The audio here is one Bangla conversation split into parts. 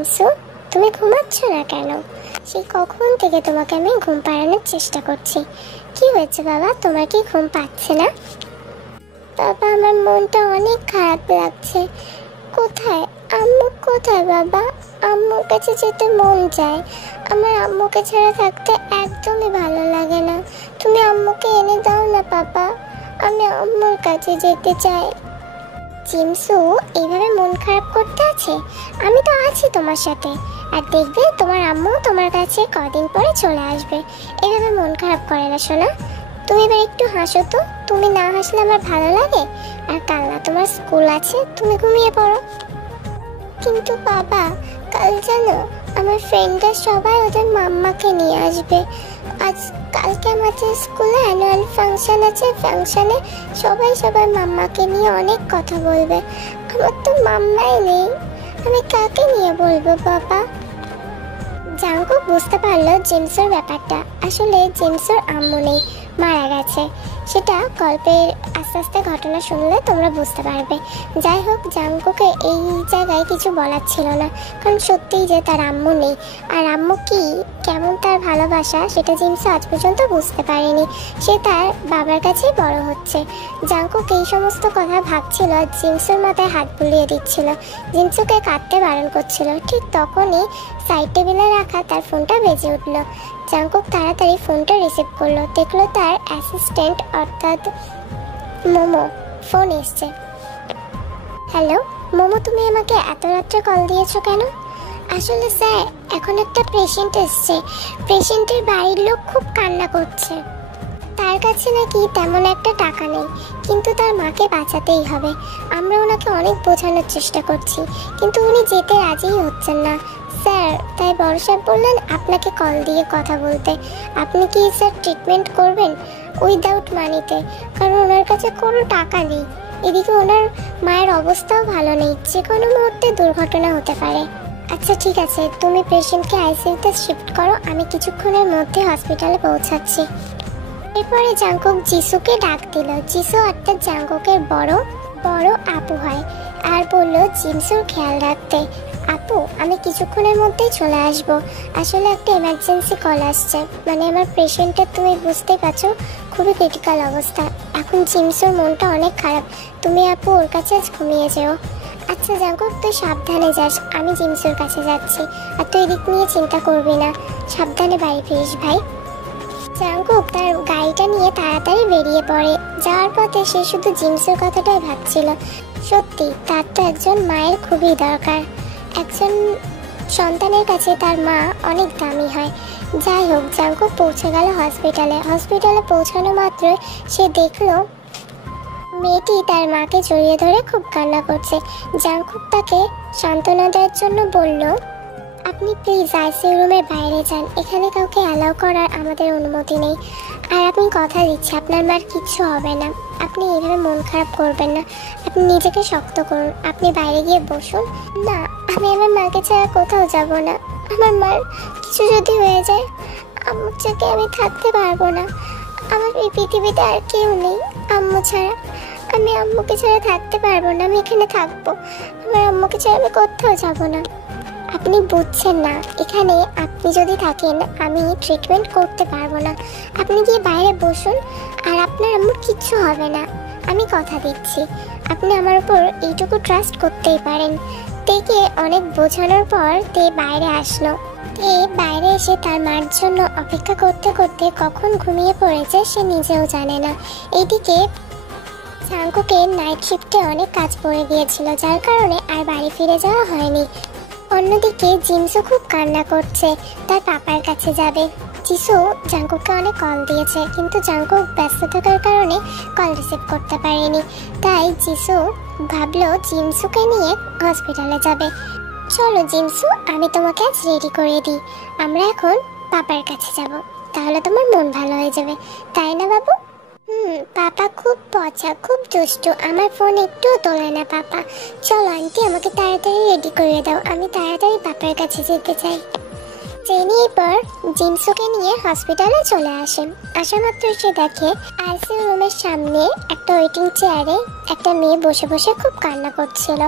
জিমসু, তুমি ঘুমাচ্ছ না কেন? সেই কখন থেকে তোমাকে আমি ঘুম পাড়ানোর চেষ্টা করছি। কি হয়েছে বাবা, তোমার কি ঘুম পাচ্ছে না? বাবা, আমার মনটা অনেক খারাপ লাগছে। কোথায় আম্মু? কোথায় বাবা? আম্মুর কাছে যেতে মন চায়। আমার আম্মুকে ছাড়া থাকতে একদমই ভালো লাগে না। তুমি আম্মুকে এনে দাও না বাবা, আমি আম্মুর কাছে যেতে চাই। জিমসু, এইভাবে মন খারাপ করতে আছে? আমি তো আছি তোমার সাথে, আর দেখবে তোমার আম্মু তোমার কাছে কদিন পরে চলে আসবে। এইভাবে মন খারাপ করে না সোনা। তুমি এবার একটু হাসো তো, তুমি না হাসলে আমার ভালো লাগে। আর কাল না তোমার স্কুল আছে, তুমি ঘুমিয়ে পড়ো। কিন্তু বাবা, কাল জানো আমার ফ্রেন্ডরা সবাই ওদের মাম্মাকে নিয়ে আসবে। কালকে আমাদের স্কুলে অ্যানুয়াল ফাংশন আছে, ফাংশনে সবাই সবার মাম্মাকে নিয়ে অনেক কথা বলবে। আমার তো মাম্মাই নেই, আমি কাকে নিয়ে বলবো বাবা? জাঙ্কুক বুঝতে পারলো জিমসুর ব্যাপারটা। আসলে জিমসুর আম্মু নেই, মারা গেছে। সেটা গল্পের আস্তে আস্তে ঘটনা শুনলে তোমরা বুঝতে পারবে। যাই হোক, জাঙ্কুকে এই জায়গায় কিছু বলার ছিল না, কারণ সত্যিই যে তার আম্মু নেই। আর আম্মু কি, কেমন তার ভালোবাসা, সেটা জিমসু আজ পর্যন্ত বুঝতে পারেনি। সে তার বাবার কাছেই বড় হচ্ছে। জাঙ্কুক এই সমস্ত কথা ভাবছিল, জিমসুর মাথায় হাত বুলিয়ে দিচ্ছিল, জিমসুকে কাঁদতে বারণ করছিল। ঠিক তখনই সাইড টেবিলে রাখা তার ফোনটা বেজে উঠল। জাঙ্কুক তাড়াতাড়ি ফোনটা রিসিভ করলো, দেখলো তার অ্যাসিস্ট্যান্ট অর্থাৎ মোমো ফোন এসছে। হ্যালো মোমো, তুমি আমাকে এত রাত্রে কল দিয়েছো কেন? আসলে স্যার, এখন একটা পেশেন্ট এসছে। পেশেন্টের বাড়ির লোক খুব কান্না করছে। তার কাছে নাকি তেমন একটা টাকা নেই, কিন্তু তার মাকে বাঁচাতেই হবে। আমরা ওনাকে অনেক বোঝানোর চেষ্টা করছি, কিন্তু উনি যেতে রাজিই হচ্ছেন না স্যার। তাই বড় সাহেব বললেন আপনাকে কল দিয়ে কথা বলতে। আপনি কি স্যার ট্রিটমেন্ট করবেন উইদাউট মানিতে? কারণ ওনার কাছে কোনো টাকা নেই। এদিকে ওনার মায়ের অবস্থাও ভালো নেই, যে কোনো মুহূর্তে দুর্ঘটনা হতে পারে। আচ্ছা ঠিক আছে, তুমি পেশেন্টকে আইসিইউতে শিফট করো, আমি কিছুক্ষণের মধ্যে হসপিটালে পৌঁছাচ্ছি। এরপরে জাঙ্কুক জিসুকে ডাক দিল। জিসু অর্থাৎ জাঙ্কুকের বড় আপু হয়, আর বলল জিমসুর খেয়াল রাখতে। আপু, আমি কিছুক্ষণের মধ্যেই চলে আসব। আসলে একটা এমার্জেন্সি কল আসছে, মানে আমার পেশেন্টের, তুমি বুঝতেই পারছো, খুবই ক্রিটিক্যাল অবস্থা। এখন জিমসুর মনটা অনেক খারাপ। তুমি আপু ওর কাছে আজ ঘুমিয়ে যেও। আচ্ছা জাঙ্কুক, তুই সাবধানে যাস, আমি জিমসুর কাছে যাচ্ছি। আর তুই এদিক নিয়ে চিন্তা করবি না, সাবধানে বাড়ি ফিরিস ভাই। জাঙ্কুক তার গাড়িটা নিয়ে তাড়াতাড়ি বেরিয়ে পড়ে। যাওয়ার পথে সে শুধু জিমসুর কথাটাই ভাবছিল। সত্যি তার তো একজন মায়ের খুবই দরকার। একজন সন্তানের কাছে তার মা অনেক দামি হয়। যাই হোক, জাঙ্কুক পৌঁছে গেল হসপিটালে। হসপিটালে পৌঁছানো মাত্রই সে দেখলো মেয়েটি তার মাকে জড়িয়ে ধরে খুব কান্না করছে। জাঙ্কুক তাকে সান্ত্বনা দেওয়ার জন্য বলল, আপনি প্লিজ আইসিইউ রুমের বাইরে যান, এখানে কাউকে অ্যালাউ করার আমাদের অনুমতি নেই। আর আপনি কথা দিচ্ছি আপনার মার কিচ্ছু হবে না। আপনি এইভাবে মন খারাপ করবেন না, আপনি নিজেকে শক্ত করুন, আপনি বাইরে গিয়ে বসুন। না, আমি আমার মাকে ছাড়া কোথাও যাব না। আমার মার কিছু যদি হয়ে যায়, আম্মুর চাকে আমি থাকতে পারবো না। আমার এই পৃথিবীতে আর কেউ নেই আম্মু ছাড়া। আমি আম্মুকে ছাড়া থাকতে পারবো না, আমি এখানে থাকবো। আমার আম্মুকে ছাড়া আমি কোথাও যাব না। আপনি বুঝছেন না, এখানে আপনি যদি থাকেন আমি ট্রিটমেন্ট করতে পারবো না। আপনি গিয়ে বাইরে বসুন, আর আপনার আম্মুর কিচ্ছু হবে না, আমি কথা দিচ্ছি। আপনি আমার উপর এইটুকু ট্রাস্ট করতেই পারেন। তেকে অনেক বোঝানোর পর তে বাইরে আসলো। তে বাইরে এসে তার মার জন্য অপেক্ষা করতে করতে কখন ঘুমিয়ে পড়েছে সে নিজেও জানে না। এইদিকে জাঙ্কুকের নাইট শিফটে অনেক কাজ পড়ে গিয়েছিল, যার কারণে আর বাড়ি ফিরে যাওয়া হয়নি। অন্যদিকে জিমসু খুব কান্না করছে, তার পাপার কাছে যাবে। জিসু জাঙ্কুককে অনেক কল দিয়েছে, কিন্তু জাঙ্কুক ব্যস্ত থাকার কারণে কল রিসিভ করতে পারেনি। তাই জিসু ভাবলো জিমসুকে নিয়ে হসপিটালে যাবে। চলো জিমসু, আমি তোমাকে আজ রেডি করে দিই, আমরা এখন পাপার কাছে যাব, তাহলে তোমার মন ভালো হয়ে যাবে, তাই না বাবু? পাপা খুব পচা, খুব দুষ্টু, আমার ফোন একটুও তোলে না পাপা। চলো আন্টি, আমাকে তাড়াতাড়ি রেডি করে দাও, আমি তাড়াতাড়ি পাপার কাছে যেতে চাই। ট্রেনে এরপর জিমসুকে নিয়ে হসপিটালে চলে আসে। আসা মাত্র সে দেখে আইসিইউ রুমের সামনে একটা ওয়েটিং চেয়ারে একটা মেয়ে বসে বসে খুব কান্না করছিল।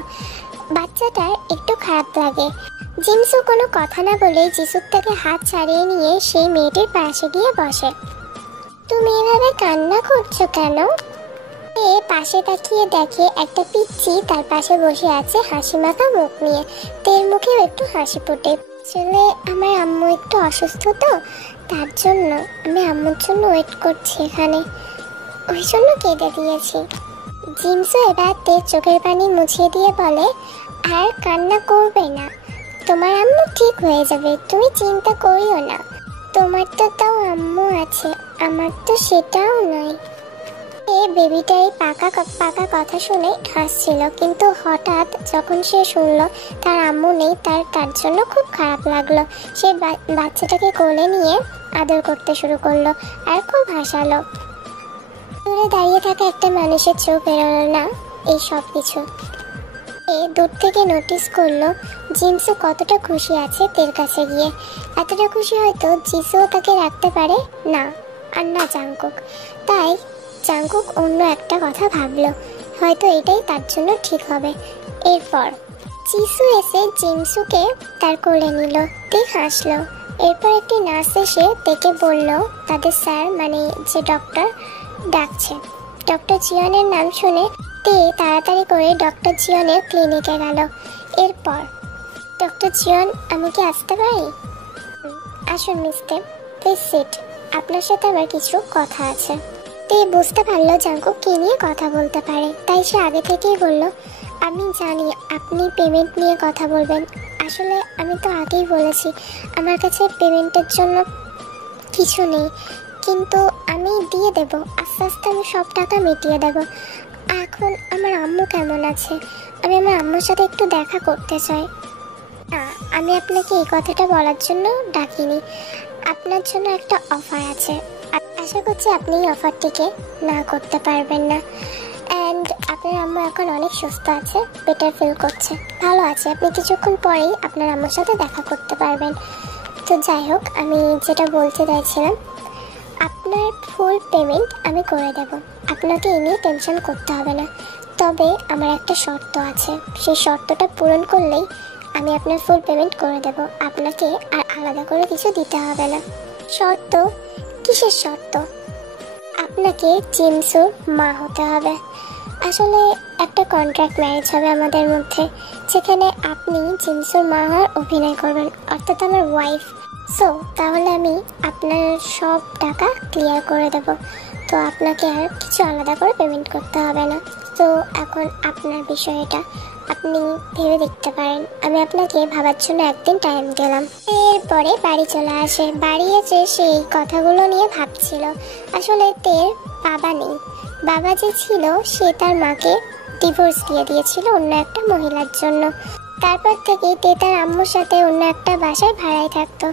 বাচ্চাটার একটু খারাপ লাগে। জিমসু কোনো কথা না বলে জিসুর থেকে হাত ছাড়িয়ে নিয়ে সেই মেয়েটির পাশে গিয়ে বসে। তুমি এভাবে কান্না করছো কেন? এ পাশে তাকিয়ে দেখে একটা পিচ্চি তার পাশে বসে আছে হাসি মাখা মুখ নিয়ে। তের মুখেও একটু হাসি ফোটে। আসলে আমার আম্মু একটু অসুস্থ তো, তার জন্য আমি আম্মুর জন্য ওয়েট করছি এখানে, ওই জন্য কেঁদে দিয়েছি। জিমসু এবার তের চোখের পানি মুছিয়ে দিয়ে বলে, আর কান্না করবে না, তোমার আম্মু ঠিক হয়ে যাবে, তুমি চিন্তা করিও না। তোমার তো তাও আম্মু আছে, আমার তো সেটাও নয়। বেবিটা এই পাকা পাকা কথা শুনে হাসছিল, কিন্তু হঠাৎ যখন সে শুনলো তার আম্মু নেই, তার জন্য খুব খারাপ লাগলো। সে বাচ্চাটাকে কোলে নিয়ে আদর করতে শুরু করলো আর খুব হাসালো। দূরে দাঁড়িয়ে থাকা একটা মানুষের চোখ এড়ালো না এই সব কিছু। দূর থেকে নোটিস করলো জিমসু কতটা খুশি আছে তের কাছে গিয়ে। এতটা খুশি হয়তো জিসুও তাকে রাখতে পারে না, আর না জাংকুক। তাই জাংকুক অন্য একটা কথা ভাবলো, হয়তো এটাই তার জন্য ঠিক হবে। এরপর জিসু এসে জিমসুকে তার কোলে নিল। তে হাসলো। এরপর একটি নার্স এসে তেকে বলল তাদের স্যার মানে যে ডক্টর ডাকছে। ডক্টর জিয়নের নাম শুনে তে তাড়াতাড়ি করে ডক্টর জিয়নের ক্লিনিকে গেল। এরপর ডক্টর জিয়ন, আমি কি আসতে পারি? আসুন মিস্টার, প্লিজ সিট, আপনার সাথে আমার কিছু কথা আছে। তে বুঝতে পারলো জাংকুক কি নিয়ে কথা বলতে পারে, তাই সে আগে থেকেই বলল, আমি জানি আপনি পেমেন্ট নিয়ে কথা বলবেন। আসলে আমি তো আগেই বলেছি আমার কাছে পেমেন্টের জন্য কিছু নেই, কিন্তু আমি দিয়ে দেব, আস্তে আস্তে আমি সব টাকা মিটিয়ে দেব। এখন আমার আম্মু কেমন আছে, আমি আমার আম্মুর সাথে একটু দেখা করতে চাই। না, আমি আপনাকে এই কথাটা বলার জন্য ডাকিনি, আপনার জন্য একটা অফার আছে। আশা করছি আপনি এই অফারটিকে না করতে পারবেন না। অ্যান্ড আপনার আম্মু এখন অনেক সুস্থ আছে, বেটার ফিল করছে, ভালো আছে। আপনি কিছুক্ষণ পরেই আপনার আম্মুর সাথে দেখা করতে পারবেন। তো যাই হোক, আমি যেটা বলতে চাইছিলাম, আপনার ফুল পেমেন্ট আমি করে দেব, আপনাকে এ নিয়ে টেনশন করতে হবে না। তবে আমার একটা শর্ত আছে, সেই শর্তটা পূরণ করলেই আমি আপনার ফুল পেমেন্ট করে দেব, আপনাকে আর আলাদা করে কিছু দিতে হবে না। শর্ত? কিসের শর্ত? আপনাকে জিমসুর মা হতে হবে। আসলে একটা কন্ট্রাক্ট ম্যারেজ হবে আমাদের মধ্যে, যেখানে আপনি জিমসুর মা হওয়ার অভিনয় করবেন, অর্থাৎ আমার ওয়াইফ। সো তাহলে আমি আপনার সব টাকা ক্লিয়ার করে দেব, তো আপনাকে আর কিছু আলাদা করে পেমেন্ট করতে হবে না। তো এখন আপনার বিষয়টা আপনি ভেবে দেখতে পারেন, আমি আপনাকে ভাবার জন্য একদিন টাইম দিলাম। এরপরে বাড়ি চলে আসে। বাড়ি এসে সেই কথাগুলো নিয়ে ভাবছিল। আসলে তের বাবা নেই, বাবা যে ছিল সে তার মাকে ডিভোর্স দিয়ে দিয়েছিল অন্য একটা মহিলার জন্য। তারপর থেকে তে তার আম্মুর সাথে অন্য একটা বাসায় ভাড়ায় থাকতো।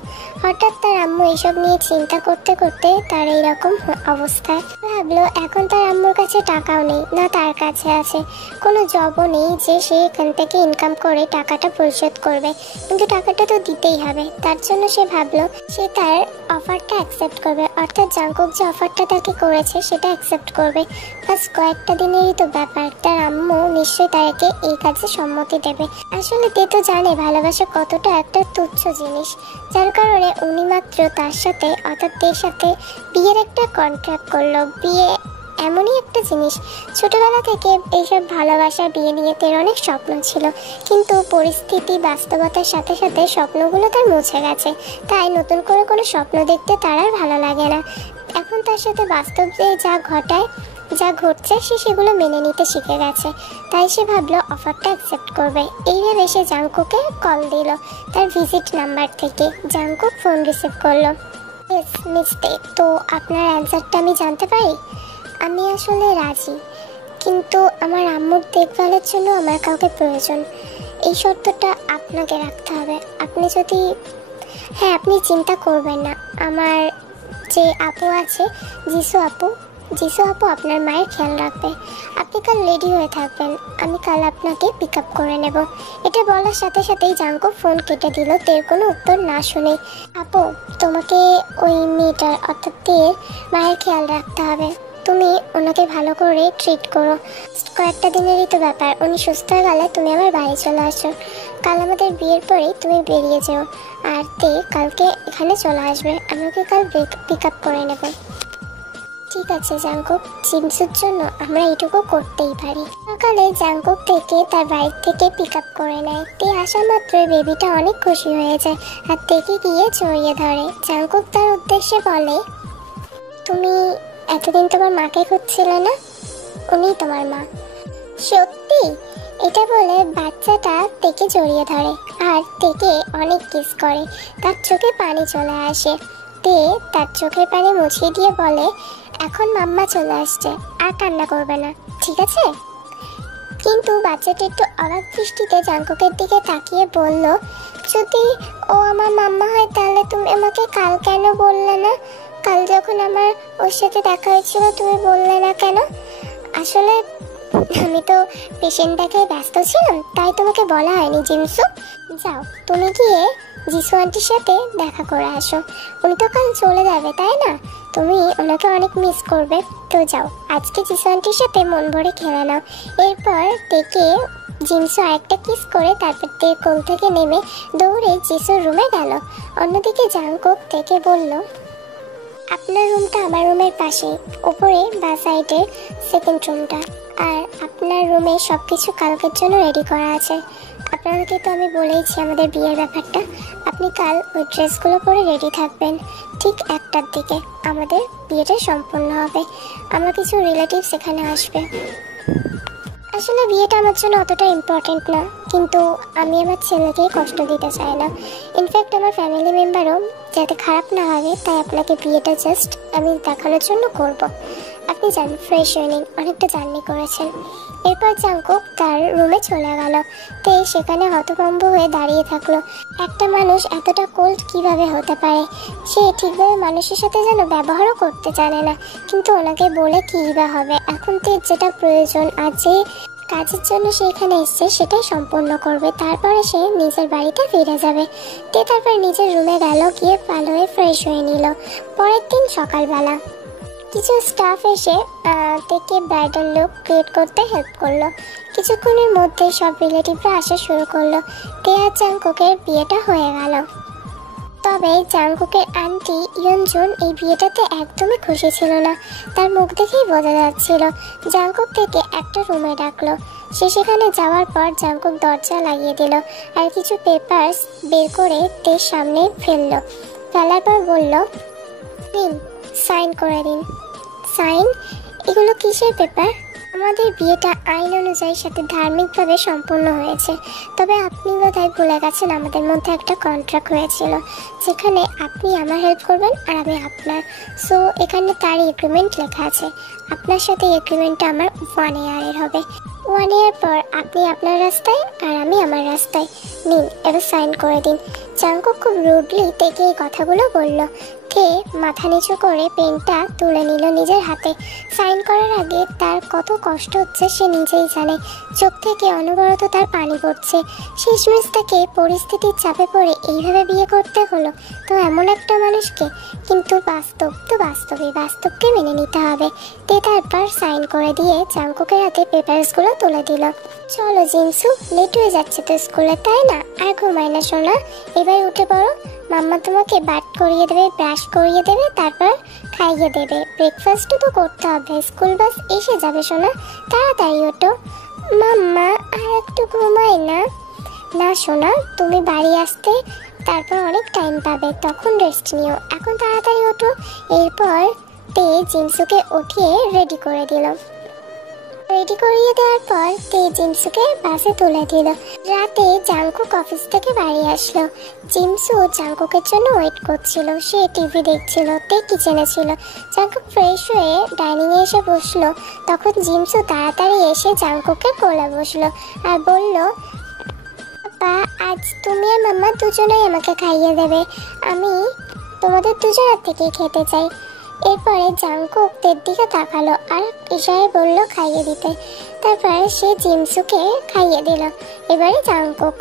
হঠাৎ তার আম্মু এইসব নিয়ে চিন্তা করতে করতে তার এইরকম অবস্থায় ভাবলো, এখন তার আম্মুর কাছে টাকাও নেই, না তার কাছে আছে, কোনো জবও নেই যে সে এখান থেকে ইনকাম করে টাকাটা পরিশোধ করবে, কিন্তু টাকাটা তো দিতেই হবে। তার জন্য সে ভাবলো সে তার অফারটা অ্যাকসেপ্ট করবে, অর্থাৎ জাংকুক যে অফারটা তাকে করেছে সেটা অ্যাকসেপ্ট করবে। বাস কয়েকটা দিনেরই তো ব্যাপার, তার আম্মু নিশ্চয়ই তাকে এই কাজে সম্মতি দেবে। আসলে তে তো জানে ভালোবাসা কতটা একটা তুচ্ছ জিনিস, যার কারণে উনি মাত্র তার সাথে অর্থাৎ তের সাথে বিয়ের একটা কন্ট্রাক্ট করলো। বিয়ে এমনই একটা জিনিস, ছোটবেলা থেকে এইসব ভালোবাসা বিয়ে নিয়ে তের অনেক স্বপ্ন ছিল, কিন্তু পরিস্থিতি বাস্তবতার সাথে সাথে স্বপ্নগুলো তার মুছে গেছে। তাই নতুন করে কোনো স্বপ্ন দেখতে তার আর ভালো লাগে না। এখন তার সাথে বাস্তবে যা ঘটছে সে সেগুলো মেনে নিতে শিখে গেছে। তাই সে ভাবলো অফারটা অ্যাকসেপ্ট করবে। এই ভেবে সে জাংকুকে কল দিল তার ভিজিট নাম্বার থেকে। জাংকুক ফোন রিসিভ করলো। ইয়েস মিস্টেক, তো আপনার অ্যান্সারটা আমি জানতে পারি? আমি আসলে রাজি, কিন্তু আমার আম্মুর দেখভালের জন্য আমার কাউকে প্রয়োজন, এই শর্তটা আপনাকে রাখতে হবে। আপনি যদি হ্যাঁ, আপনি চিন্তা করবেন না, আমার যে আপু আছে জিসু আপু আপনার মায়ের খেয়াল রাখবে। আপনি কাল রেডি হয়ে থাকবেন, আমি কাল আপনাকে পিক আপ করে নেব। এটা বলার সাথে সাথেই জাংকুক ফোন কেটে দিল তের কোনো উত্তর না শুনে। আপু, তোমাকে ওই মেয়েটার অর্থাৎ তের মায়ের খেয়াল রাখতে হবে, তুমি ওনাকে ভালো করে ট্রিট করো। কয়েকটা দিনেরই তো ব্যাপার, উনি সুস্থ হয়ে গেলে তুমি আমার বাড়ি চলে আসো। কাল আমাদের বিয়ের পরেই তুমি বেরিয়ে যেও, আর তে কালকে এখানে চলে আসবে, আমি ওকে কাল পিক আপ করে নেব। ঠিক আছে জাঙ্কুক, জিনসুর জন্য আমরা এইটুকু করতেই পারি। সকালে জাঙ্কুক থেকে তার বাড়ি থেকে পিক আপ করে নেয়। তে আসা মাত্রই বেবিটা অনেক খুশি হয়ে যায় আর তেকে গিয়ে জড়িয়ে ধরে। জাঙ্কুক তার উদ্দেশ্যে বলে, তুমি এতদিন তোমার মাকে খুঁজছিলে না, উনি তোমার মা। সত্যি? এটা বলে বাচ্চাটা তেকে জড়িয়ে ধরে আর তেকে অনেক কিস করে। তার চোখে পানি চলে আসে। তে তার চোখের পানি মুছিয়ে দিয়ে বলে, এখন মাম্মা চলে আসছে, আর কান্না করবে না, ঠিক আছে? কিন্তু বাচ্চাটা একটু অবাক দৃষ্টিতে জাঙ্কুকের দিকে তাকিয়ে বলল, যদি ও আমার মাম্মা হয় তাহলে তুমি আমাকে কাল কেন বললে না? কাল যখন আমার ওর সাথে দেখা হয়েছিল তুমি বললে না কেন? আসলে আমি তো পেশেন্টটাকে ব্যস্ত ছিলাম, তাই তোমাকে বলা হয়নি জিনসু। যাও তুমি গিয়ে জিসু আন্টির সাথে দেখা করে আসো, উনি তো কাল চলে যাবে তাই না? তুমি ওনাকে অনেক মিস করবে, তো যাও আজকে জিসু আন্টির সাথে মন ভরে খেলে নাও। এরপর তেকে জিনসু আরেকটা কিস করে তারপর তে কোল থেকে নেমে দৌড়ে জিসুর রুমে গেল। অন্যদিকে জাঙ্কুক থেকে বলল, আপনার রুমটা আমার রুমের পাশে, উপরে বা সাইডে সেকেন্ড রুমটা, আর আপনার রুমে সব কিছু কালকের জন্য রেডি করা আছে। আপনাকে তো আমি বলেইছি আমাদের বিয়ের ব্যাপারটা, আপনি কাল ওই ড্রেসগুলো পরে রেডি থাকবেন। ঠিক 1টার দিকে আমাদের বিয়েটা সম্পূর্ণ হবে, আমার কিছু রিলেটিভস এখানে আসবে। আসলে বিয়েটা আমার জন্য অতটা ইম্পর্টেন্ট না, কিন্তু আমি আমার ছেলেকে কষ্ট দিতে চাই না। ইনফ্যাক্ট আমার ফ্যামিলি মেম্বারও যাতে খারাপ না হবে, তাই আপনাকে বিয়েটা জাস্ট আমি দেখানোর জন্য করব। আপনি যান, ফ্রেশ হয়ে নিন, অনেকটা জার্নি করেছেন। এরপর জাঙ্কুক তার রুমে চলে গেল। তে সেখানে হতভম্ব হয়ে দাঁড়িয়ে থাকলো। একটা মানুষ এতটা কোল্ড কিভাবে হতে পারে? সে ঠিকভাবে মানুষের সাথে যেন ব্যবহারও করতে জানে না, কিন্তু ওনাকে বলে কী বা হবে? এখন তো যেটা প্রয়োজন আর যে কাজের জন্য সে এখানে এসছে সেটাই সম্পূর্ণ করবে, তারপরে সে নিজের বাড়িতে ফিরে যাবে। তে তারপর নিজের রুমে গেল, গিয়ে ভালো হয়ে ফ্রেশ হয়ে নিল। পরের দিন সকালবেলা কিছু স্টাফ এসে তেকে ব্রাইডাল লুক ক্রিয়েট করতে হেল্প করলো। কিছুক্ষণের মধ্যে সব রিলেটিভরা আসা শুরু করলো। তে আর জাঙ্কুকের বিয়েটা হয়ে গেল। তবে জাঙ্কুকের আন্টি ইয়নজুন এই বিয়েটাতে একদমই খুশি ছিল না, তার মুখ দেখেই বোঝা যাচ্ছিল। জাঙ্কুক থেকে একটা রুমে ডাকলো। সে সেখানে যাওয়ার পর জাঙ্কুক দরজা লাগিয়ে দিল আর কিছু পেপারস বের করে তের সামনে ফেললো। ফেলার পর বলল, দিন সাইন করে দিন। সাইন? এগুলো কিসের পেপার? আমাদের বিয়েটা আইন অনুযায়ী সাথে ধার্মিকভাবে সম্পূর্ণ হয়েছে, তবে আপনি বোধহয় ভুলে গেছেন আমাদের মধ্যে একটা কন্ট্রাক্ট হয়েছিল, যেখানে আপনি আমার হেল্প করবেন আর আমি আপনার। সো এখানে তার এগ্রিমেন্ট লেখা আছে। আপনার সাথে এগ্রিমেন্টটা আমার 1 ইয়ারের হবে। 1 ইয়ার পর আপনি আপনার রাস্তায় আর আমি আমার রাস্তায়। নিন এবার সাইন করে দিন। জাঙ্কুক খুব রুডলি থেকে এই কথাগুলো বলল। তে মাথা নিচু করে পেনটা তুলে নিল নিজের হাতে। সাইন করার আগে তার কত কষ্ট হচ্ছে সে নিজেই জানে। চোখ থেকে অনবরত তার পানি পড়ছে। শেষমেশ তাকে পরিস্থিতির চাপে পড়ে এইভাবে বিয়ে করতে হলো, তো এমন একটা মানুষকে। কিন্তু বাস্তব তো বাস্তবই, বাস্তবকে মেনে নিতে হবে। তে তারপর সাইন করে দিয়ে জাঙ্কুকের হাতে পেপারসগুলো তুলে দিল। চলো জিনসু, লেট হয়ে যাচ্ছে তো স্কুলে, তাই না? আর ঘুমাই না সোনা, এবার উঠে পড়ো। মাম্মা তোমাকে বাট করিয়ে দেবে, ব্রাশ করিয়ে দেবে, তারপর খাইয়ে দেবে। ব্রেকফাস্টও তো করতে হবে, স্কুল বাস এসে যাবে সোনা, তাড়াতাড়ি ওঠো। মাম্মা আর একটু ঘুমাই না। না সোনা, তুমি বাড়ি আসতে তারপর অনেক টাইম পাবে, তখন রেস্ট নিও, এখন তাড়াতাড়ি ওঠো। এরপর তে জিনসুকে উঠিয়ে রেডি করে দিল। রেডি করিয়ে দেওয়ার পর তে জিনসুকে বাসে তুলে দিল। রাতে জাঙ্কুক অফিস থেকে বাড়ি আসলো। জিনসু জাঙ্কুকের জন্য ওয়েট করছিল, সে টিভি দেখছিল। তে কিচেনে ছিল। জাঙ্কুক ফ্রেশ হয়ে ডাইনিংয়ে এসে বসলো। তখন জিনসু তাড়াতাড়ি এসে জাঙ্কুকের কোলে বসলো আর বলল, পাপা আজ তুমি আর মাম্মা দুজনেই আমাকে খাইয়ে দেবে, আমি তোমাদের দুজনের থেকেই খেতে চাই। এরপরে জাঙ্কুক তের দিকে তাকালো আর ইশারায় বলল খাইয়ে দিতে। তারপরে সে জিনসুকে খাইয়ে দিল। এবারে জাঙ্কুক,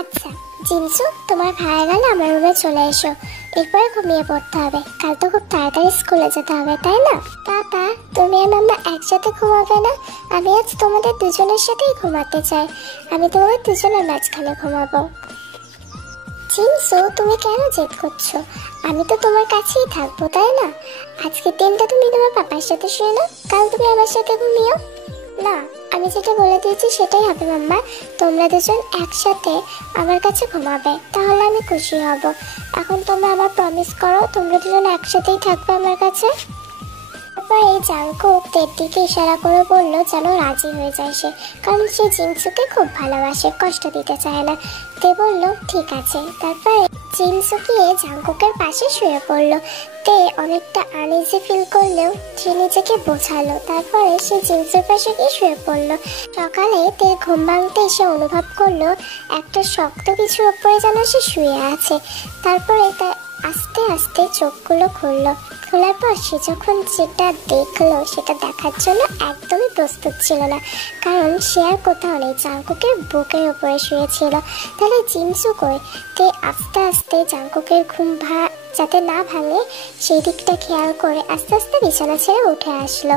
আচ্ছা জিনসু তোমার খাওয়া গেল, আমার রুমে চলে এসো। এরপরে ঘুমিয়ে পড়তে হবে, কাল তো খুব তাড়াতাড়ি স্কুলে যেতে হবে, তাই না? পাপা, তুমি আর মাম্মা একসাথে ঘুমাবে না? আমি আজ তোমাদের দুজনের সাথেই ঘুমাতে চাই। আমি তোমাদের দুজনের মাঝখানে ঘুমাবো। জিনসু, তুমি কেন জেদ করছো? আমি তো তোমার কাছেই থাকবো, তাই না? আজকের দিনটা তুমি তোমার পাপার সাথে শুয়ে নাও, কাল তুমি আমার সাথে ঘুমিও। না, আমি যেটা বলে দিয়েছি সেটাই হবে মাম্মা। তোমরা দুজন একসাথে আমার কাছে ঘুমাবে, তাহলে আমি খুশি হব। এখন তোমরা আমার প্রমিস করো তোমরা দুজন একসাথেই থাকবে আমার কাছে। তারপর এই জাঙ্কুক তের দিকে ইশারা করে বলল যেন রাজি হয়ে যায় সে, কারণ সে জিনসুকে খুব ভালোবাসে, কষ্ট দিতে চায় না। তে বলল ঠিক আছে। তারপরে জিনসু গিয়ে জাঙ্কুকের পাশে শুয়ে পড়লো। তে অনেকটা আনইজি ফিল করলেও সে নিজেকে বোঝালো। তারপরে সে জিনসুর পাশে গিয়ে শুয়ে পড়লো। সকালে তে ঘুম ভাঙতে এসে অনুভব করলো একটা শক্ত কিছুর উপরে যেন সে শুয়ে আছে। তারপরে তার আস্তে আস্তে চোখগুলো খুললো। খোলার পর সে যখন যেটা দেখলো সেটা দেখার জন্য একদমই প্রস্তুত ছিল না, কারণ সে আর কোথাও নেই, জাঙ্কুকের বুকের উপরে শুয়েছিল। তাহলে জিনসু কই? তে আস্তে আস্তে জাঙ্কুকের ঘুম যাতে না ভাঙে সেই দিকটা খেয়াল করে আস্তে আস্তে বিছানা ছেড়ে উঠে আসলো।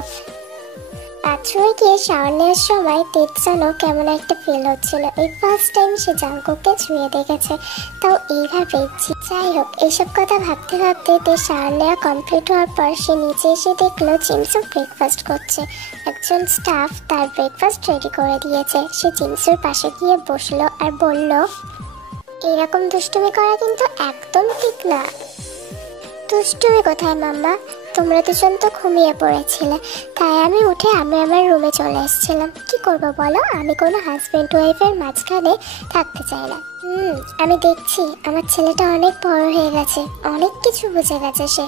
বাথরুমে গিয়ে শাওয়ার নেওয়ার সময় তের যেন কেমন একটা ফিল হচ্ছিল। এই ফার্স্ট টাইম সে জাঙ্কুককে ছুঁয়ে দেখেছে, তাও এইভাবে। যাই হোক, এইসব কথা ভাবতে ভাবতে তের শাওয়ার নেওয়া কমপ্লিট হওয়ার পর সে নিচে এসে দেখলো জিনসু ব্রেকফাস্ট করছে। একজন স্টাফ তার ব্রেকফাস্ট রেডি করে দিয়েছে। সে জিনসুর পাশে গিয়ে বসলো আর বলল, এরকম দুষ্টুমি করা কিন্তু একদম ঠিক না। দুষ্টুমি কোথায় মাম্মা? তোমরা দুজন তো ঘুমিয়ে পড়েছিলে, তাই আমি উঠে আমার রুমে চলে এসেছিলাম। কি করবো বলো? আমি কোনো হাজব্যান্ড ওয়াইফের মাঝখানে থাকতে চাই না। আমি দেখছি আমার ছেলেটা অনেক বড় হয়ে গেছে, অনেক কিছু বুঝে গেছে সে।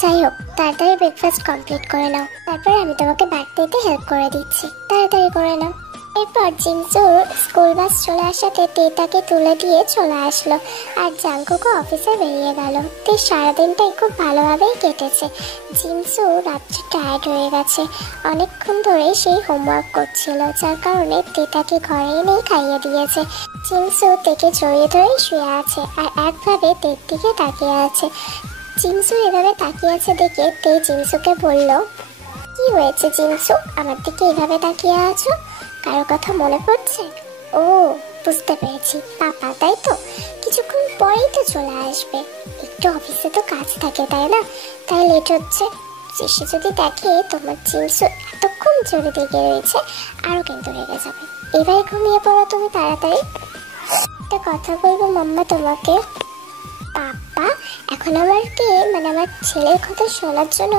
যাই হোক, তাড়াতাড়ি ব্রেকফাস্ট কমপ্লিট করে নাও, তারপরে আমি তোমাকে ব্যাগ দিতে হেল্প করে দিচ্ছি। তাড়াতাড়ি করে নাও। এরপর জিনসুর স্কুল বাস চলে আসাতে তে তাকে তুলে দিয়ে চলে আসলো, আর জাঙ্কুকও অফিসে বেরিয়ে গেল। তে সারাদিনটাই খুব ভালোভাবেই কেটেছে। জিনসু রাত্রে টায়ার্ড হয়ে গেছে, অনেকক্ষণ ধরে সেই হোমওয়ার্ক করছিল, যার কারণে তে তাকে ঘরে এনেই খাইয়ে দিয়েছে। জিনসু তেকে জড়িয়ে ধরে শুয়ে আছে আর একভাবে তের দিকে তাকিয়ে আছে। জিনসু এভাবে তাকিয়ে আছে দেখে তে জিনসুকে বলল, কি হয়েছে জিনসু, আমার দিকে এভাবে তাকিয়ে আছো? কারো কথা মনে পড়ছে? ও, বুঝতে পেরেছি, পাপা তাই তো। কিছুক্ষণ পরেই তো চলে আসবে, একটু অফিসে তো কাজ থাকে তাই না, তাই লেট হচ্ছে। সে যদি দেখে তোমার জিনসু এতক্ষণ জোরে দিকে রয়েছে, আরো কিন্তু রেগে যাবে। এবার ঘুমিয়ে পড়ো তুমি তাড়াতাড়ি। একটা কথা বলবো মাম্মা তোমাকে। পাপা, এখন আমার আমার ছেলের কথা শোনার জন্য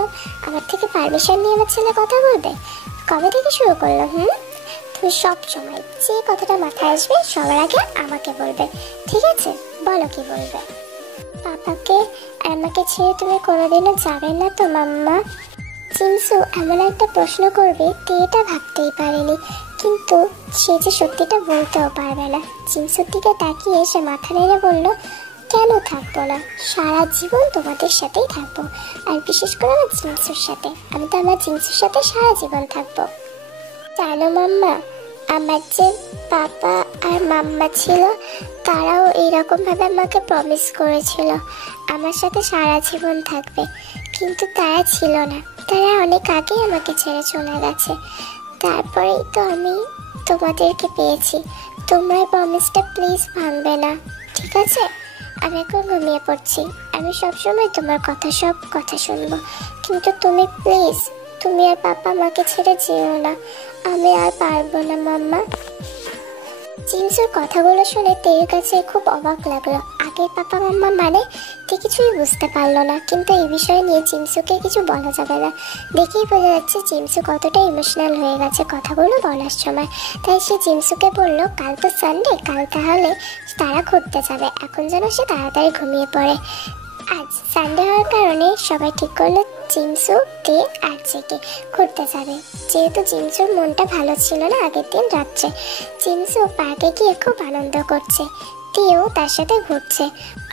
আমার থেকে পারমিশন নিয়ে আমার ছেলে কথা বলবে? কবে থেকে শুরু করলো? তুমি সব সময় যে কথাটা মাথায় আসবে সবার আগে আমাকে বলবে, ঠিক আছে? বলো কি বলবে। পাপাকে আর আমাকে ছেড়ে তুমি কোনোদিনও যাবে না তো মাম্মা? জিনসু এমন একটা প্রশ্ন করবে তে এটা ভাবতেই পারেনি, কিন্তু সে যে সত্যিটা বলতেও পারবে না। জিনসুর দিকে তাকিয়ে সে মাথা নেড়ে বলল, কেন থাকবো না, সারা জীবন তোমাদের সাথেই থাকবো, আর বিশেষ করে আমার জিনসুর সাথে। আমি তো আমার জিনসুর সাথে সারা জীবন থাকবো। জানো মাম্মা, আমার যে পাপা আর মাম্মা ছিল তারাও এইরকম ভাবে আমাকে প্রমিস করেছিল আমার সাথে সারা জীবন থাকবে, কিন্তু তারা ছিল না, তারা অনেক আগেই আমাকে ছেড়ে চলে গেছে। তারপরেই তো আমি তোমাদেরকে পেয়েছি। তোমরা প্রমিসটা প্লিজ ভাঙবে না, ঠিক আছে? আমি এখন ঘুমিয়ে পড়ছি, আমি সবসময় তোমার সব কথা শুনবো, কিন্তু তুমি প্লিজ, তুমি আর পাপা আমাকে ছেড়ে যেও না, আমি আর পারবো না মাম্মা। জিনসুর কথাগুলো শুনে তের কাছে খুব অবাক লাগলো। আগের পাপা মাম্মা মানে তে কিছুই বুঝতে পারলো না, কিন্তু এই বিষয় নিয়ে জিনসুকে কিছু বলা যাবে না। দেখেই বোঝা যাচ্ছে জিনসু কতটা ইমোশনাল হয়ে গেছে কথাগুলো বলার সময়। তাই সে জিনসুকে বলল, কাল তো সানডে, কাল তাহলে তারা ঘুরতে যাবে, এখন যেন সে তাড়াতাড়ি ঘুমিয়ে পড়ে। আজ সানডে হওয়ার কারণে সবাই ঠিক করলো জিনসু তে আর জেকে ঘুরতে যাবে। যেহেতু জিনসুর মনটা ভালো ছিল না আগের দিন রাত্রে, জিনসু পার্কে গিয়ে খুব আনন্দ করছে। তেও তার সাথে ঘুরছে।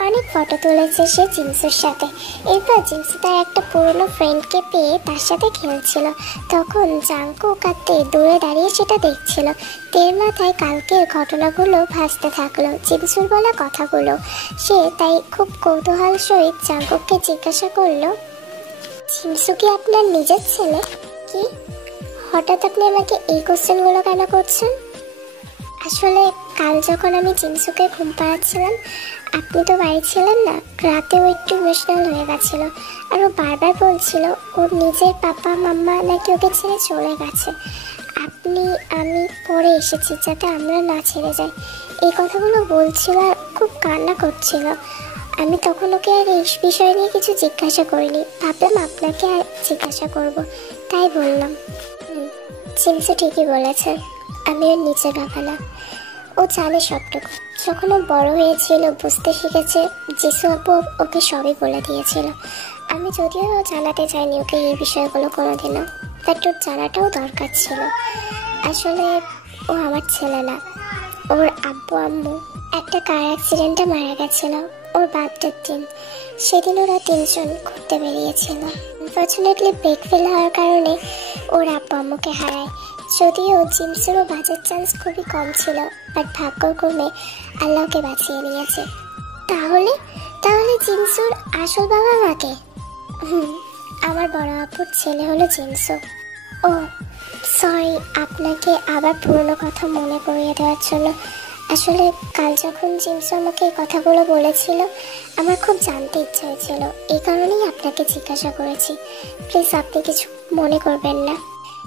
অনেক ফটো তুলেছে সে জিমসুর সাথে। এরপর জিমসু তার একটা পুরনো ফ্রেন্ডকে পেয়ে তার সাথে খেলছিল। তখন জাংকুক আর তে দূরে দাঁড়িয়ে সেটা দেখছিল। তের মাথায় কালকের ঘটনাগুলো ভাসতে থাকলো, জিমসুর বলা কথাগুলো। সে তাই খুব কৌতূহল সহিত জাংকুককে জিজ্ঞাসা করলো, জিমসু কি আপনার নিজের ছেলে? কি হঠাৎ আপনি আমাকে এই কোশ্চেনগুলো কেন করছেন? আসলে কাল যখন আমি জিমসুকে ঘুম পাড়াচ্ছিলাম, আপনি তো বাড়ি ছিলেন না। রাতেও একটু ইমোশনাল হয়ে গেছিল, আর ও বারবার বলছিল ওর নিজের পাপা মাম্মা নাকি ওকে ছেড়ে চলে গেছে। আমি পরে এসেছি যাতে আমরা না ছেড়ে যাই, এই কথাগুলো বলছিল আর খুব কান্না করছিল। আমি তখন ওকে আর এই বিষয় নিয়ে কিছু জিজ্ঞাসা করিনি, ভাবলাম আপনাকে আর জিজ্ঞাসা করব, তাই বললাম। জিমসু ঠিকই বলেছে, আমি ওর নিচের বাবা না। ও জানে সবটুকু। যখন ও বড় হয়েছিল, বুঝতে শিখেছে, যিশু আপু ওকে সবই বলে দিয়েছিল। আমি যদিও জানাতে চাইনি ওকে এই বিষয়গুলো কোনোদিনও, বাট ওর জানাটাও দরকার ছিল। আসলে ও আমার ছেলে না, ওর আব্বু আম্মু একটা কার অ্যাক্সিডেন্টে মারা গেছিল ওর বার্থডের দিন। সেদিন ওরা তিনজন ঘুরতে বেরিয়েছিল। আনফর্চুনেটলি ব্রেক ফেল হওয়ার কারণে ওর আব্বু আম্মুকে হারায়। যদিও জিমসুরও বাজের চান্স খুবই কম ছিল, বাট ভাগ্যক্রমে আল্লাহকে বাঁচিয়ে নিয়েছে। তাহলে তাহলে জিমসুর আসল বাবা মাকে? আমার বড় আপুর ছেলে হলো জিমসু। ও সরি, আপনাকে আবার পুরনো কথা মনে করিয়ে দেওয়ার জন্য। আসলে কাল যখন জিমসু আমাকে এই কথাগুলো বলেছিল, আমার খুব জানতে ইচ্ছা হয়েছিল, এই কারণেই আপনাকে জিজ্ঞাসা করেছি। প্লিজ আপনি কিছু মনে করবেন না।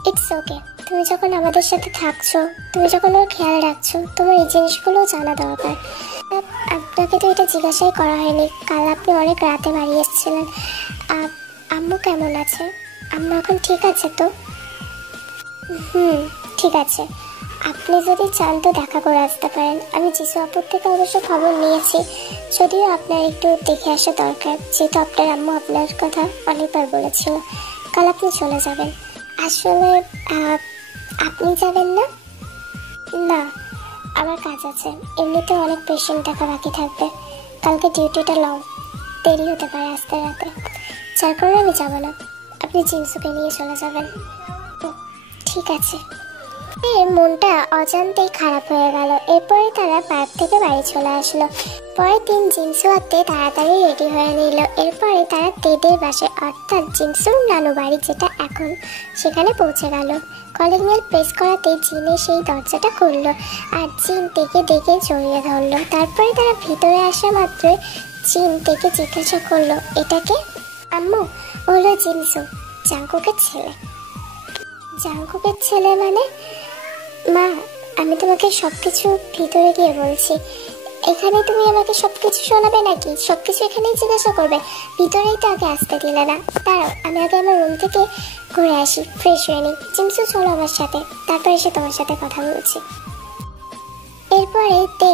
It's okay. তুমি যখন আমাদের সাথে থাকছো, তুমি যখন ওর খেয়াল রাখছো, তোমার এই জিনিসগুলোও জানা দরকার। আপনাকে তো এটা জিজ্ঞাসাই করা হয়নি, কাল আপনি অনেক রাতে বাড়ি এসেছিলেন। আম্মু কেমন আছে? আম্মু এখন ঠিক আছে তো? ঠিক আছে। আপনি যদি চান তো দেখা করে আসতে পারেন। আমি যিশু আপুর থেকে অবশ্য খবর নিয়েছি, যদিও আপনার একটু দেখে আসা দরকার, যেহেতু আপনার আম্মু আপনার কথা অনেকবার বলেছিল। কাল আপনি চলে যাবেন। আসলে আপনি যাবেন না? না, আমার কাজ আছে। এমনিতে অনেক পেশেন্ট টাকা বাকি থাকবে। কালকে ডিউটিটা লং, দেরি হতে পারে আসতে রাতে, যার কারণে আমি যাবো না। আপনি জিমসুকে নিয়ে চলে যাবেন। ঠিক আছে। মনটা অজান্তেই খারাপ হয়ে গেল। এরপরে তারা পার্ক থেকে বাড়ি চলে আসলো। পরের দিন জিমসু আর তে তাড়াতাড়ি রেডি হয়ে নিল। এরপরে তারা তেদের বাসায়, অর্থাৎ জিমসুর নানু বাড়ি যেটা এখন, সেখানে পৌঁছে গেল। কলিং বেল প্রেস করাতে জিনে সেই দরজাটা খুললো, আর জিন তেকে দেখে জড়িয়ে ধরলো। তারপরে তারা ভিতরে আসা মাত্রই জিন তেকে জিজ্ঞাসা করলো, এটাকে? আম্মু, হলো জিমসু, জাংকুকের ছেলে। জাংকুকের ছেলে মানে? মা, আমি তোমাকে সবকিছু ভিতরে গিয়ে বলছি। এখানে তুমি আমাকে সবকিছু শোনাবে নাকি? সবকিছু এখানেই জিজ্ঞাসা করবে? ভিতরেই তো আগে আসতে দিলে না। দাঁড়াও, আমি আগে আমার রুম থেকে ঘুরে আসি, ফ্রেশ হয়ে নিই। জিমসু চলো আমার সাথে, তারপর এসে তোমার সাথে কথা বলছি। এরপরে তে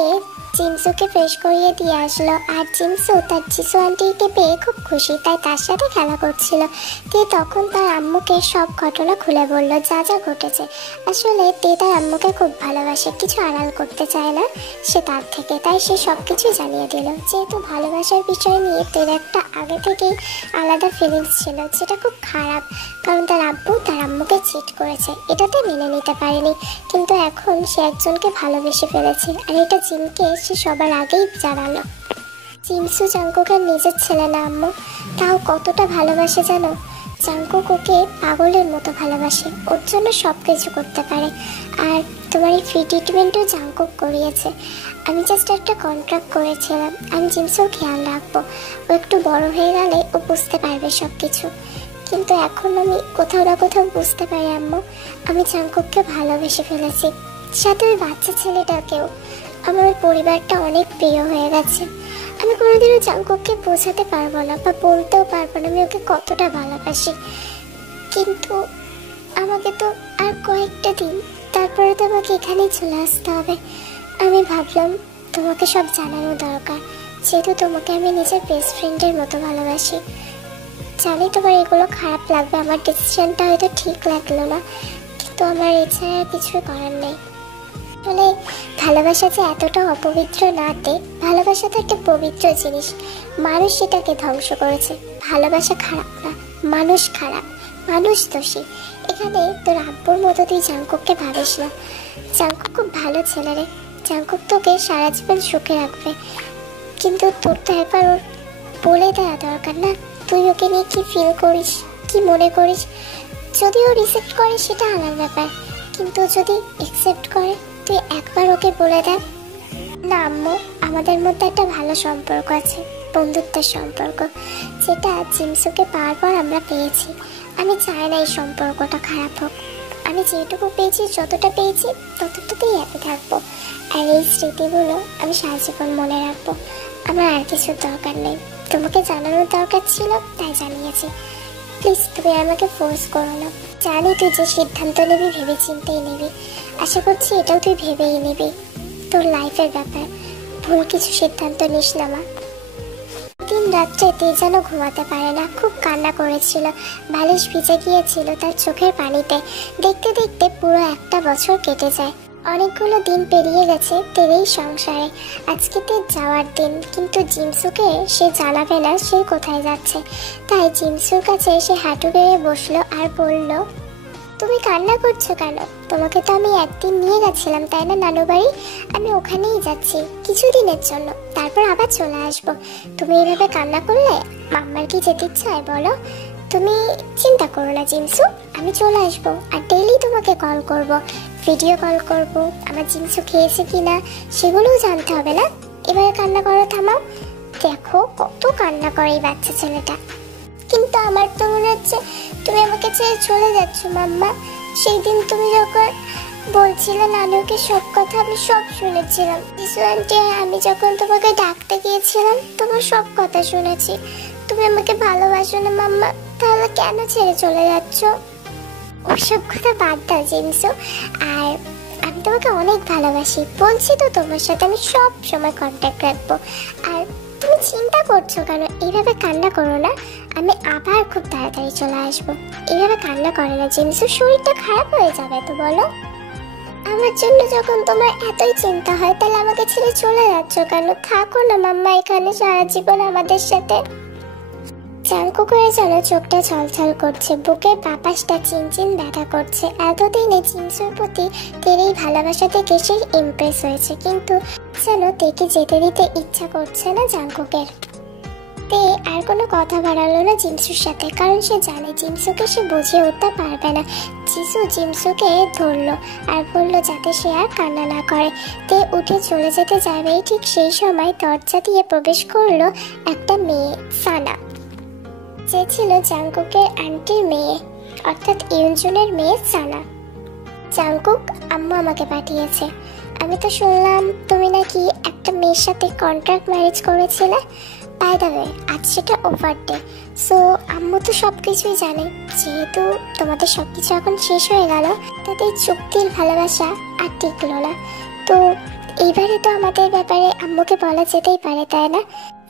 জিমসুকে ফ্রেশ করিয়ে দিয়ে আসলো, আর জিমসু তার যিশু আন্টিকে পেয়ে খুব খুশি, তাই তার সাথে খেলা করছিল। তে তখন তার আম্মুকে সব ঘটনা খুলে বলল, যা যা ঘটেছে। আসলে তে তার আম্মুকে খুব ভালোবাসে, কিছু আড়াল করতে চায় না সে তার থেকে, তাই সে সব কিছু জানিয়ে দিল। যেহেতু ভালোবাসার বিষয় নিয়ে তের একটা আগে থেকেই আলাদা ফিলিংস ছিল, যেটা খুব খারাপ, কারণ তার আব্বু তার আম্মুকে চিট করেছে। এটাতে মেনে নিতে পারেনি, কিন্তু এখন সে একজনকে ভালোবেসে ফেলেছে, আর এটা জিনকে সে সবার আগেই জানালো। জিমসু জাংকুকের নিজের ছেলে না আম্মু, তাও কতটা ভালোবাসে জানো? জাংকুক ওকে পাগলের মতো ভালোবাসে, ওর জন্য সব কিছু করতে পারে। আর তোমার এই ফ্রি ট্রিটমেন্টও জাংকুক করিয়েছে। আমি জাস্ট একটা কন্ট্রাক্ট করেছিলাম, আমি জিমসুর খেয়াল রাখবো। ও একটু বড় হয়ে গেলে ও বুঝতে পারবে সব কিছু। কিন্তু এখন আমি কোথাও না কোথাও বুঝতে পারি আম্মু, আমি জাংকুককে ভালোবেসে ফেলেছি, সাথে ওই বাচ্চা ছেলেটাকেও। আমার পরিবারটা অনেক প্রিয় হয়ে গেছে। আমি কোনোদিনও জাংকুককে বোঝাতে পারবো না, বা বলতেও পারবো না আমি ওকে কতটা ভালোবাসি। কিন্তু আমাকে তো আর কয়েকটা দিন, তারপরে তো আমাকে এখানেই চলে আসতে হবে। আমি ভাবলাম তোমাকে সব জানানো দরকার, যেহেতু তোমাকে আমি নিজের বেস্ট ফ্রেন্ডের মতো ভালোবাসি। জানি তোমার এগুলো খারাপ লাগবে, আমার ডিসিশনটা হয়তো ঠিক লাগলো না, কিন্তু আমার এছাড়া কিছুই করার নেই। আসলে ভালোবাসা যে এতটা অপবিত্র না তে, ভালোবাসা তো একটা পবিত্র জিনিস। মানুষ সেটাকে ধ্বংস করেছে। ভালোবাসা খারাপ না, মানুষ খারাপ, মানুষ দোষী। এখানে তোর আব্বুর মতো তুই জাঙ্কুককে ভাবিস না। জাঙ্কুক খুব ভালো ছেলে রে। জাঙ্কুক তোকে সারা জীবন সুখে রাখবে, কিন্তু তোর তো একবার ওর বলে দেওয়া দরকার না তুই ওকে নিয়ে কি ফিল করিস, কি মনে করিস। যদি ও রিসেপ্ট করে সেটা আলাদা ব্যাপার, কিন্তু যদি একসেপ্ট করে তুই একবার ওকে বলে দেখ না আম্মু, আমাদের মধ্যে একটা ভালো সম্পর্ক আছে, বন্ধুত্বের সম্পর্ক, যেটা জিমসুকে পাওয়ার পর আমরা পেয়েছি। আমি চাই না এই সম্পর্কটা খারাপ হোক। আমি যেটুকু পেয়েছি, যতটা পেয়েছি ততটাতেই হ্যাপি থাকবো। আর এই স্মৃতিগুলো আমি সারা জীবন মনে রাখবো। আমার আর কিছুর দরকার নেই। তোমাকে জানানোর দরকার ছিল তাই জানিয়েছি। প্লিজ তুমি আমাকে ফোর্স করো না। জানি তুই যে সিদ্ধান্ত নিবি ভেবে চিন্তেই নিবি। আশা করছি এটাও তুই ভেবেই নিবি। তোর লাইফের ব্যাপার, ভুল কিছু সিদ্ধান্ত নিস না মা। দিন রাত্রে তুই যেন ঘুমাতে পারে না, খুব কান্না করেছিল। বালিশ ভিজে গিয়েছিল তার চোখের পানিতে। দেখতে দেখতে পুরো একটা বছর কেটে যায়। অনেকগুলো দিন পেরিয়ে গেছে তের এই সংসারে। আজকে তের যাওয়ার দিন, কিন্তু জিমসুকে সে জানাবে না সে কোথায় যাচ্ছে। তাই জিমসুর কাছে এসে হাঁটু গেড়ে বসলো আর বলল, তুমি কান্না করছো কেন? তোমাকে তো আমি একদিন নিয়ে গেছিলাম তাই না নানু বাড়ি? আমি ওখানেই যাচ্ছি কিছুদিনের জন্য, তারপর আবার চলে আসবো। তুমি এইভাবে কান্না করলে মাম্মার কি যেতে ইচ্ছা হয় বলো? তুমি চিন্তা করো না জিমসু, আমি চলে আসবো। আর ডেইলি তোমাকে কল করব, ভিডিও কল করব। আমার জিমসু খেয়েছে কিনা সেগুলোও জানতে হবে না? এবারে কান্না করো থামাও। দেখো কত কান্না করে এই বাচ্চা ছেলেটা। কিন্তু আমার তো মনে হচ্ছে তুমি আমাকে ছেড়ে চলে যাচ্ছ মাম্মা। সেই দিন তুমি যখন বলছিলে নানুকে সব কথা, আমি সব শুনেছিলাম। আমি যখন তোমাকে ডাকতে গিয়েছিলাম তোমার সব কথা শুনেছি। তুমি আমাকে ভালোবাসো না মাম্মা, তাহলে কেন ছেড়ে চলে যাচ্ছ? ওসব কথা বাদ দাও জিমসু। আর আমি তোমাকে অনেক ভালোবাসি, বলছি তো তোমার সাথে আমি সব সময় কন্ট্যাক্ট রাখবো। আর তুমি চিন্তা করছো কেন? এইভাবে কান্না করো না, আমি আবার খুব তাড়াতাড়ি চলে আসবো। এইভাবে কান্না করে না জিমসু, শরীরটা খারাপ হয়ে যাবে তো বলো। আমার জন্য যখন তোমার এতই চিন্তা হয় তাহলে আমাকে ছেড়ে চলে যাচ্ছ কেন? থাকো না মাম্মা এখানে সারা জীবন আমাদের সাথে। জাঙ্কুকের যেন চোখটা ছলছল করছে, বুকের বাপাসটা চিনচিন ব্যথা করছে। এতদিনে জিমসুর প্রতি তের এই ভালোবাসা থেকে সে ইমপ্রেস হয়েছে, কিন্তু যেন তেকে যেতে দিতে ইচ্ছা করছে না জাঙ্কুকের। তে আর কোনো কথা বাড়ালো না জিমসুর সাথে, কারণ সে জানে জিমসুকে সে বুঝিয়ে উঠতে পারবে না। জিসু জিমসুকে ধরলো আর বললো যাতে সে আর কান্না না করে। তে উঠে চলে যেতে যাবে, ঠিক সেই সময় দরজা দিয়ে প্রবেশ করলো একটা মেয়ে, সানা, যে ছিল জাঙ্কুকের আন্টির মেয়ে, অর্থাৎ ইউনজুনের মেয়ে সানা। জাঙ্কুক, আম্মু আমাকে পাঠিয়েছে। আমি তো শুনলাম তুমি নাকি একটা মেয়ের সাথে কন্ট্রাক্ট ম্যারেজ করেছিলে। বাই দ্য ওয়ে, আজ সেটা ওভার ডে, সো আম্মু তো সব কিছুই জানে। যেহেতু তোমাদের সব কিছু এখন শেষ হয়ে গেল, তাদের চুক্তির ভালোবাসা আর টিকলো না। তো এইবারে তো আমাদের ব্যাপারে আম্মুকে বলা যেতেই পারে, তাই না?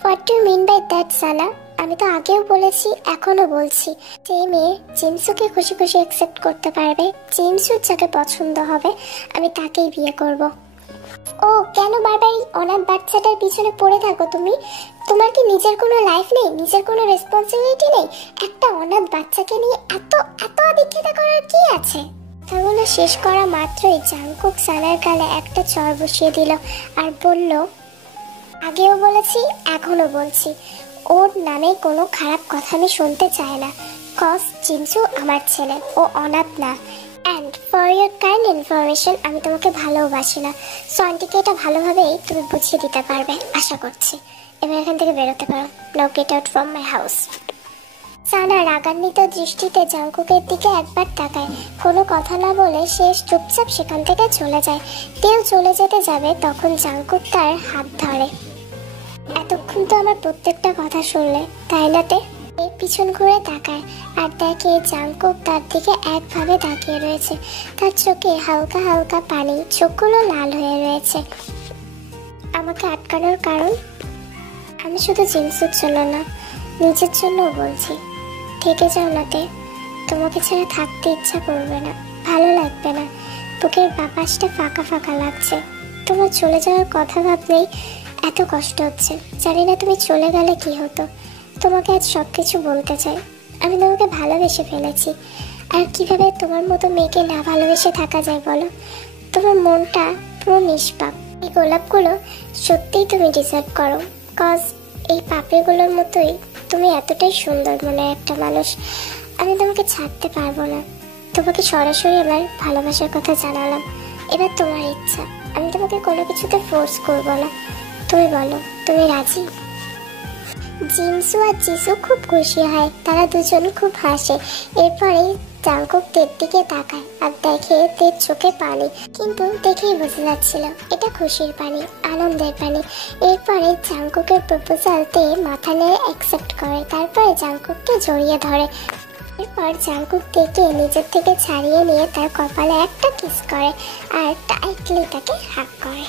What do you mean by that Sana? আমি তো আগেও বলেছি, এখনো বলছি, যে মেয়ে জিমসুকে খুশি খুশি অ্যাকসেপ্ট করতে পারবে, জিমসুর যাকে পছন্দ হবে আমি তাকেই বিয়ে করব। ও কেন বারবার এই অনাথ বাচ্চাটার পিছনে পড়ে থাকো তুমি? তোমার কি নিজের কোনো লাইফ নেই, নিজের কোনো রেসপন্সিবিলিটি নেই? একটা অনাথ বাচ্চাকে নিয়ে এত এত আদিক্ষেতা করার কি আছে? কথাগুলো শেষ করা মাত্রই জাঙ্কুক সানার গালে একটা চড় বসিয়ে দিল আর বলল, আগেও বলেছি এখনো বলছি, ওর নামে কোনো খারাপ কথা আমি শুনতে চাই না। কজ জিমসু আমার ছেলে, ও অনাথ না। And for your kind information, আমি তোমাকে ভালোবাসি না। সো আন্টিকে এটা ভালোভাবেই তুমি বুঝিয়ে দিতে পারবে আশা করছি। এবার এখান থেকে বেরোতে পারো। Now get out from my house. Sana রাগান্বিত দৃষ্টিতে জাঙ্কুকের দিকে একবার তাকায়। কোনো কথা না বলে সে চুপচাপ সেখান থেকে চলে যায়। তেও চলে যেতে যাবে, তখন জাঙ্কুক তার হাত ধরে। এতক্ষণ তো আমার প্রত্যেকটা কথা শুনলে, তাই না? তে পিছন ঘুরে তাকায় আর দেখে জাঙ্কুক তার দিকে একভাবে তাকিয়ে রয়েছে। তার চোখে হালকা হালকা পানি, চোখগুলো লাল হয়ে রয়েছে। আমাকে আটকানোর কারণ? আমি শুধু জিমসুর জন্য না, নিজের জন্যও বলছি। থেকে যাও না তে, তোমাকে ছেড়ে থাকতে ইচ্ছা করবে না, ভালো লাগবে না। বুকের বাপাসটা ফাঁকা ফাঁকা লাগছে। তোমার চলে যাওয়ার কথা ভাবলেই এত কষ্ট হচ্ছে। জানি না তুমি চলে গেলে কি হতো। তোমাকে আজ সব কিছু বলতে চাই। আমি তোমাকে ভালোবেসে ফেলেছি, আর কিভাবে তোমার মতো মেয়েকে না ভালোবেসে থাকা যায় বলো? তোমার মনটা পুরো নিষ্পাপ। এই গোলাপগুলো সত্যিই তুমি ডিজার্ভ করো, কজ এই পাপড়িগুলোর মতোই তুমি এতটাই সুন্দর মনের একটা মানুষ। আমি তোমাকে ছাড়তে পারবো না। তোমাকে সরাসরি আমার ভালোবাসার কথা জানালাম, এবার তোমার ইচ্ছা। আমি তোমাকে কোনো কিছুতে ফোর্স করবো না। তুমি বলো, তুমি রাজি? জিনসু আর জিসু খুব খুশি হয়, তারা দুজন খুব হাসে। এরপরে জাংকুক তের দিকে তাকায় আর দেখে তের চোখে পানি, কিন্তু দেখেই বোঝা যাচ্ছিল এটা খুশির পানি, আনন্দের পানি। এরপরে জাংকুকের প্রপোজাল তে মাথা নেড়ে অ্যাকসেপ্ট করে, তারপরে জাংকুককে জড়িয়ে ধরে। এরপর জাংকুক তেকে নিজের থেকে ছাড়িয়ে নিয়ে তার কপালে একটা কিস করে আর টাইটলি তাকে হাগ করে।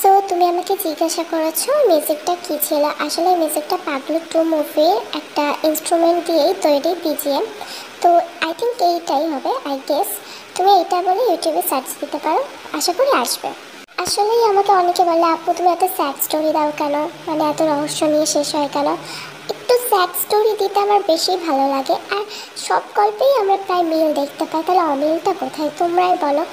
সো তুমি আমাকে জিজ্ঞাসা করেছো মিউজিকটা কী ছিল। আসলে মিউজিকটা পাগলু 2 মুভির একটা ইনস্ট্রুমেন্ট দিয়েই তৈরি, বিজিএম। তো আই থিঙ্ক এইটাই হবে, আই গেস। তুমি এটা বলে ইউটিউবে সার্চ দিতে পারো, আশা করি আসবে। আসলেই আমাকে অনেকে বলে আপু তুমি এত স্যাড স্টোরি দাও কেন, মানে এত রহস্য নিয়ে শেষ হয় কেন। একটু স্যাড স্টোরি দিতে আমার বেশি ভালো লাগে, আর সব গল্পেই আমরা প্রায় মিল দেখতে পাই, তাহলে অমিলটা কোথায় তোমরাই বলো।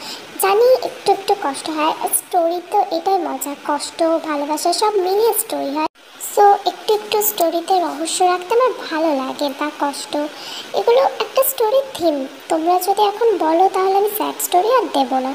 জানি একটু একটু কষ্ট হয়, স্টোরি তো এটাই মজা, কষ্ট ভালোবাসা সব মিলিয়ে স্টোরি হয়। সো একটু একটু স্টোরিতে রহস্য রাখতে আমার ভালো লাগে, বা কষ্ট, এগুলো একটা স্টোরির থিম। তোমরা যদি এখন বলো তাহলে আমি স্যাড স্টোরি আর দেবো না।